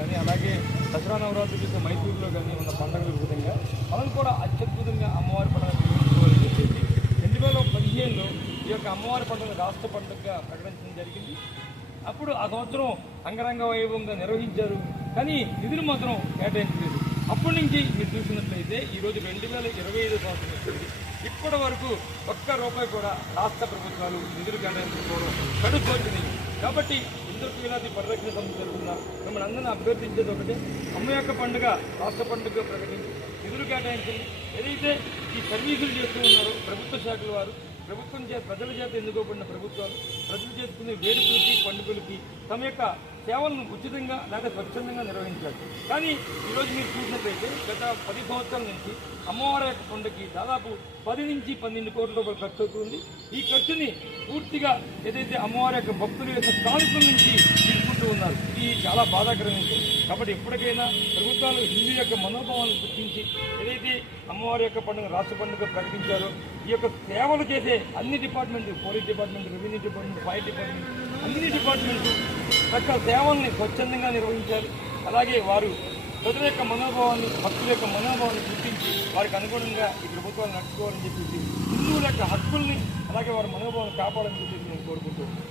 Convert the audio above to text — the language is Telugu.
కానీ అలాగే దసరా నవరాత్రులు యొక్క మైసూరులో కానీ ఉన్న పండుగల విధంగా మనం కూడా అత్యద్భుతంగా అమ్మవారి పండుగ నిర్వహించుకోవాలని చెప్పేసి 2015లో ఈ యొక్క అమ్మవారి పండుగ రాష్ట్ర పండుగగా ప్రకటించడం జరిగింది. అప్పుడు ఆ సంవత్సరం అంగరంగ వైభవంగా నిర్వహించారు, కానీ నిధులు మాత్రం కేటాయించలేదు. అప్పటి నుంచి మీరు చూసినట్లయితే ఈరోజు 2025 సంవత్సరం వచ్చింది. ఇప్పటి వరకు ఒక్క రూపాయి కూడా రాష్ట్ర ప్రభుత్వాలు నిధులు కేటాయించుకోవడం కడుపుతోచింది. కాబట్టి ఇంద్రకీలాది పరిరక్షణ సంస్థ జరుగుతున్న మిమ్మల్ని అందరినీ అభ్యర్థించేది ఒకటే, అమ్మ యొక్క పండుగ రాష్ట్ర పండుగ ప్రకటించి నిధులు కేటాయించింది. ఏదైతే ఈ సర్వీసులు చేస్తూ ఉన్నారో ప్రభుత్వ శాఖల వారు, ప్రభుత్వం చేత ప్రజల చేత ఎన్నుకోబడిన ప్రభుత్వాలు ప్రజలు చేసుకునే వేడుకలకి పండుగలకి తమ యొక్క సేవలను ఉచితంగా లేదా స్వచ్ఛందంగా నిర్వహించారు. కానీ ఈరోజు మీరు చూసినట్లయితే గత 10 సంవత్సరాల నుంచి అమ్మవారి యొక్క పండుగకి దాదాపు 10 నుంచి 12 కోట్ల రూపాయలు ఖర్చు అవుతుంది. ఈ ఖర్చుని పూర్తిగా ఏదైతే అమ్మవారి యొక్క భక్తుల యొక్క స్థానికుల నుంచి తీసుకుంటూ ఉన్నారు. ఇది చాలా బాధాకరమైన విషయం. కాబట్టి ఎప్పటికైనా ప్రభుత్వాలు హిందూ యొక్క మనోభావాలను గుర్తించి ఏదైతే అమ్మవారి యొక్క పండుగ రాష్ట్ర పండుగ ప్రకటించారో ఈ యొక్క సేవలు చేసే అన్ని డిపార్ట్మెంట్లు, police department, revenue department, fire department, అన్ని డిపార్ట్మెంట్లు చక్కగా సేవల్ని స్వచ్ఛందంగా నిర్వహించాలి. అలాగే వారు ప్రజల యొక్క మనోభావాన్ని, భక్తుల యొక్క మనోభావాన్ని గుర్తించి వారికి అనుగుణంగా ఈ ప్రభుత్వాలు నడుచుకోవాలని చెప్పేసి హిందువుల యొక్క హక్కుల్ని అలాగే వారి మనోభావాన్ని కాపాడాలని చెప్పేసి నేను కోరుకుంటున్నాను.